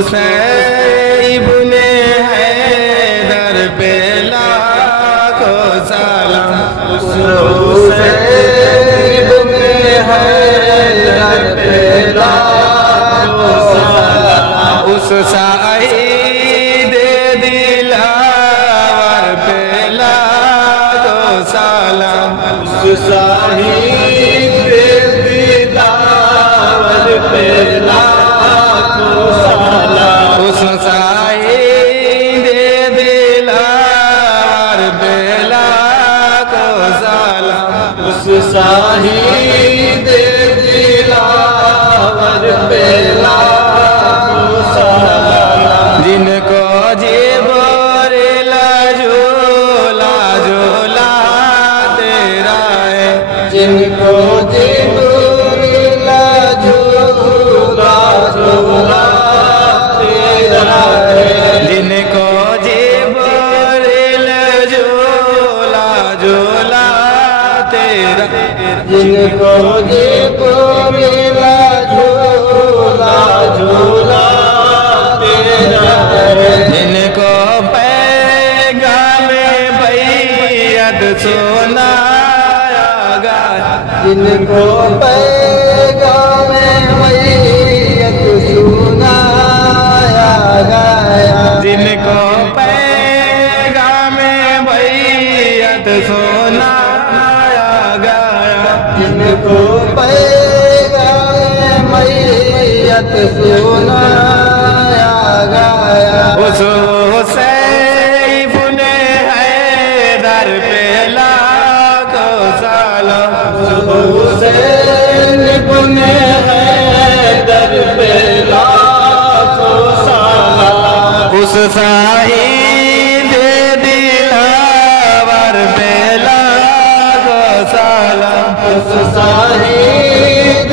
इब्ने हैदर पे लाखों सलाम। इब्ने हैदर पे लाखों सलाम। उस शहीद दिलावर पे लाखों सलाम। उस शहीद दिलावर पे लाखों सलाम। उस शहीद दिलावर पे लाखों सलाम। उस शहीद दिलावर पे लाखों सलाम। जिनको जिब्रील झूला झूला तेरा है। जिनको जिब्रील झूला झूला तेरा है। जिनको जिब्रील झूला झूला तेरा। जिनको जिब्रील झूला झूला तेरा है। जिनको पैगामे बैयत सुनाया गया। जिनको पैगामे बैयत सुनाया गया। जिनको पैगामे बैयत सुनाया गया। जिनको पैगामे बैयत सुनाया गया। उस इब्ने हैदर पे लाखों सलाम। उस इब्ने हैदर पे लाखों सलाम। उस शहीद दिलावर पे लाखों सलाम। उस शहीद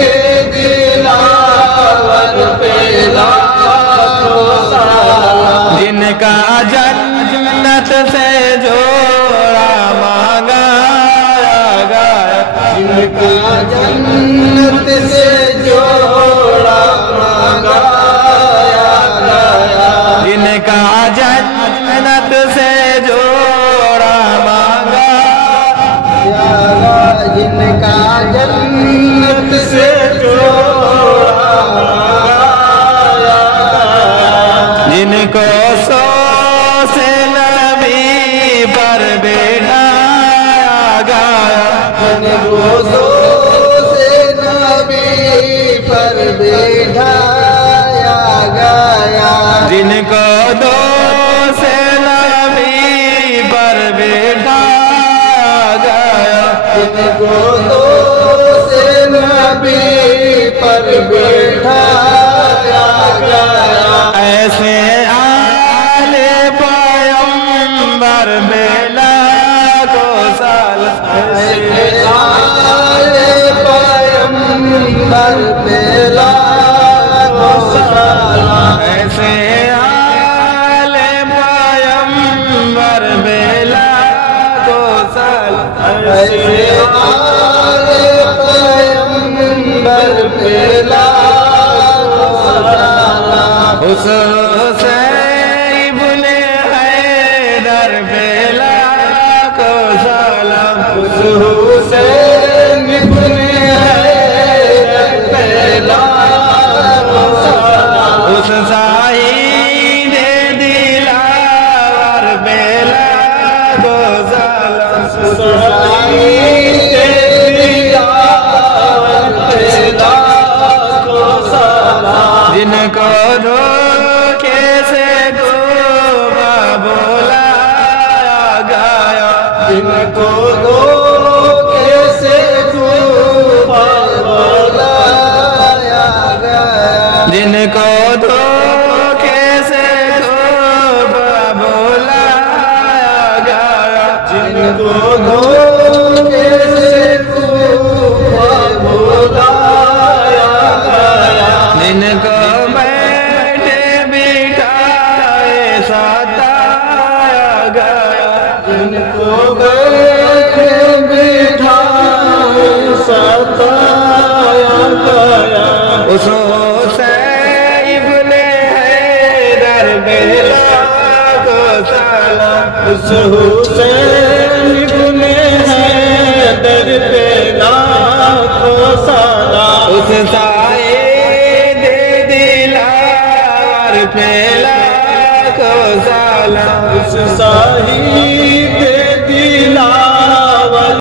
दिलावर पे लाखों सलाम। जिनका जन्नत से जोड़ा मांगा गया। जिनका जन्नत से जोड़ा मांगा गया। जिनका जन्नत से जोड़ा मांगा गया। जिनका जन्नत से जोड़ा मांगा गया। जिनको सो से नबी पर बैठाया गया। जिनको सो से नबी पर बैठाया गया। जिनको दो से नबी पर बैठाया गया। जिनको दो से नबी पर बैठाया गया। ऐसे आले पैगंबर बेला को सलाम। ऐसे आले पैगंबर बेला को सलाम। ऐसे आले पैगंबर बेला को सलाम। ऐसे आले पैगंबर बेला को सलाम। उस इब्ने हैदर पे लाखों सलाम। उस इब्ने हैदर पे लाखों सलाम। उस शहीद दिलावर पे लाखों सलाम। उस शहीद दिलावर पे लाखों सलाम। जिनको धोखे से डूबा बोलाया गया। जिनको धोखे से डूबा बोलाया गया। जिनको धोखे से डूबा बोलाया गया। जिनको धोखे से डूबा बोलाया गया। जिनको बैठे बिठाए सताया गया। जिनको बैठे बिठाए सताया गया। उस इब्ने उस हुसैन गुने हैं दर पे लाखों सलाम। उस साए दे दिलार पे लाखों सलाम। उस साही